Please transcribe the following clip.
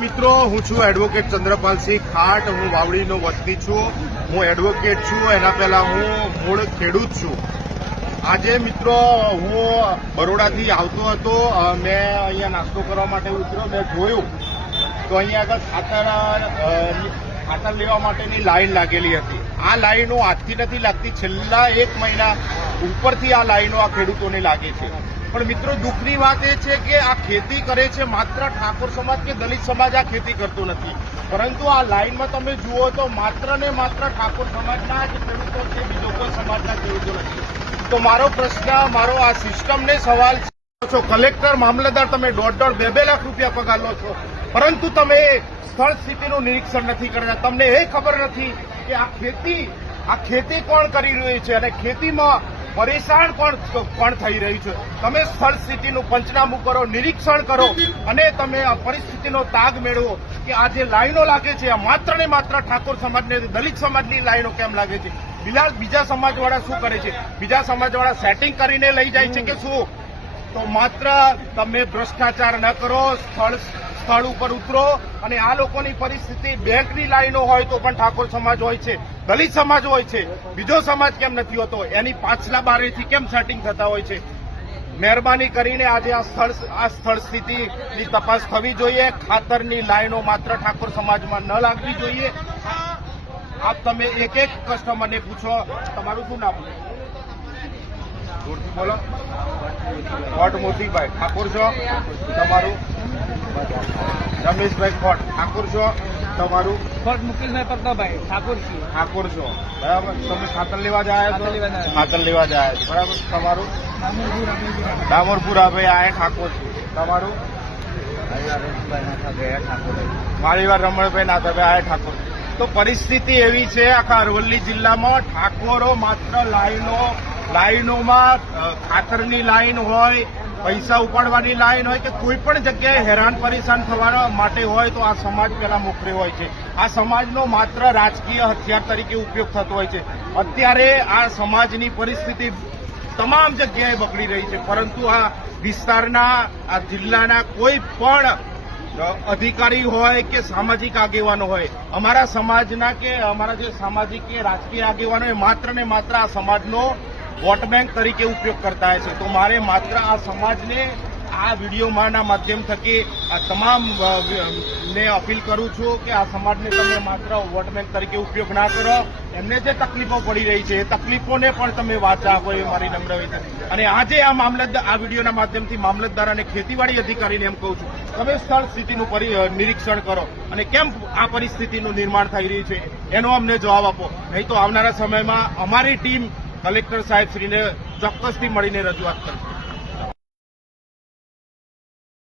મિત્રો, હું છું એડવોકેટ ચંદ્રપાલસિંહ ખાટ. હું વાવડીનો વતની છું. હું એડવોકેટ છું. એના પહેલા હું મૂળ ખેડૂત છું. આજે મિત્રો, હું બરોડાથી આવતો હતો. મેં અહીંયા નાસ્તો કરવા માટે ઉતર્યો. મેં જોયું તો અહીંયા આગળ ખાતર ખાતર લેવા માટેની લાઈન લાગેલી હતી. આ લાઈનો આજથી નથી લાગતી. છેલ્લા એક મહિના ઉપરથી આ લાઈનો આ ખેડૂતોને લાગે છે. પણ મિત્રો, દુઃખની વાત એ છે કે આ ખેતી કરે છે માત્ર ઠાકોર સમાજ કે દલિત સમાજ આ ખેતી કરતો નથી. પરંતુ આ લાઈનમાં તમે જુઓ તો માત્ર ને માત્ર ઠાકોર સમાજના જ ખેડૂતો છે, બીજો કોઈ સમાજના ખેડૂતો નથી. તો મારો પ્રશ્ન, મારો આ સિસ્ટમને સવાલ છે. કલેક્ટર, મામલતદાર, તમે દોઢ દોઢ બે બે લાખ રૂપિયા પગાર લો છો. પરંતુ તમે સ્થળ સ્થિતિનું નિરીક્ષણ નથી કરતા. તમને એ ખબર નથી કે આ ખેતી આ ખેતી કોણ કરી રહ્યું છે? અને ખેતીમાં પરેશાન પણ પણ થઈ રહ્યું છે. તમે સ્થળ સ્થિતિનું પંચનામું કરો, નિરીક્ષણ કરો અને તમે આ પરિસ્થિતિનો તાગ મેળવો કે આ જે લાઈનો લાગે છે, આ માત્ર ને માત્ર ઠાકોર સમાજને, દલિત સમાજની લાઈનો કેમ લાગે છે? બિલાલ, બીજા સમાજવાળા શું કરે છે? બીજા સમાજવાળા સેટિંગ કરીને લઈ જાય છે કે શું? તો માત્ર તમે ભ્રષ્ટાચાર ન કરો, સ્થળ સ્થળ ઉપર ઉતરો અને આ લોકોની પરિસ્થિતિ બેંકની લાઈનો હોય તો પણ ઠાકોર સમાજ હોય છે દલિત સમાજ હોય છે બીજો સમાજ કેમ નથી હોતો? એની પાછલા બારેથી કેમ સેટિંગ થતા હોય છે? મહેરબાની કરીને આજે આ સ્થળ આ સ્થળ સ્થિતિની તપાસ થવી જોઈએ. ખાતરની લાઈનો માત્ર ઠાકોર સમાજમાં ન લાગવી જોઈએ. આપ તમે એક એક કસ્ટમરને પૂછો તમારું શું નામ? બોલો. કોટ મોતીભાઈ. ઠાકોર છો? તમારું? રમેશભાઈ કોટ ઠાકોર છો? તમારું? ફર્સ્ટ મુકેશભાઈ પક્કાભાઈ ઠાકોર છીએ. ઠાકોર છો. બરાબર? તમે ખાતર લેવા જાય ખાતર લેવા જાય. ખાતર લેવા જાય છો. બરાબર? તમારું? મામુરપુર ડામરપુરા. ભાઈ આ ઠાકોર છું. તમારું? મારી વાર રમણભાઈ નાથાભાઈ આ ઠાકોર તો પરિસ્થિતિ એવી છે આખા અરવલ્લી જિલ્લામાં ઠાકોરો માત્ર લાઈનો લાઈનોમાં ખાતરની લાઈન હોય પૈસા ઉપાડવાની લાઈન હોય કે કોઈ પણ જગ્યાએ હેરાન પરેશાન થવા માટે હોય તો આ સમાજ પેલા મોખરે હોય છે. આ સમાજનો માત્ર રાજકીય હથિયાર તરીકે ઉપયોગ થતો હોય છે. અત્યારે આ સમાજની પરિસ્થિતિ તમામ જગ્યાએ બગડી રહી છે. પરંતુ આ વિસ્તારના, આ જિલ્લાના કોઈ પણ અધિકારી હોય કે સામાજિક આગેવાનો હોય, અમારા સમાજના કે અમારા જે સામાજિક કે રાજકીય આગેવાનો એ માત્ર ને માત્ર આ સમાજનો વોટ બેંક તરીકે ઉપયોગ કરતા હોય છે. તો મારે માત્ર આ સમાજને આ વિડીયોમાંના માધ્યમ થકી આ તમામ ને અપીલ કરું છું કે આ સમાજને તમે માત્ર વોટ બેંક તરીકે ઉપયોગ ના કરો. એમને જે તકલીફો પડી રહી છે, એ તકલીફોને પણ તમે વાચા આપો એ મારી નમ્ર વિનંતી. અને આજે આ મામલતદાર, આ વિડીયોના માધ્યમથી મામલતદાર અને ખેતીવાડી અધિકારીને એમ કહું છું, તમે સ્થળ સ્થિતિનું નિરીક્ષણ કરો અને કેમ આ પરિસ્થિતિનું નિર્માણ થઈ રહ્યું છે, એનો અમને જવાબ આપો. નહીં તો આવનારા સમયમાં અમારી ટીમ કલેક્ટર સાહેબશ્રીને ચોક્કસથી મળીને રજૂઆત કરશે.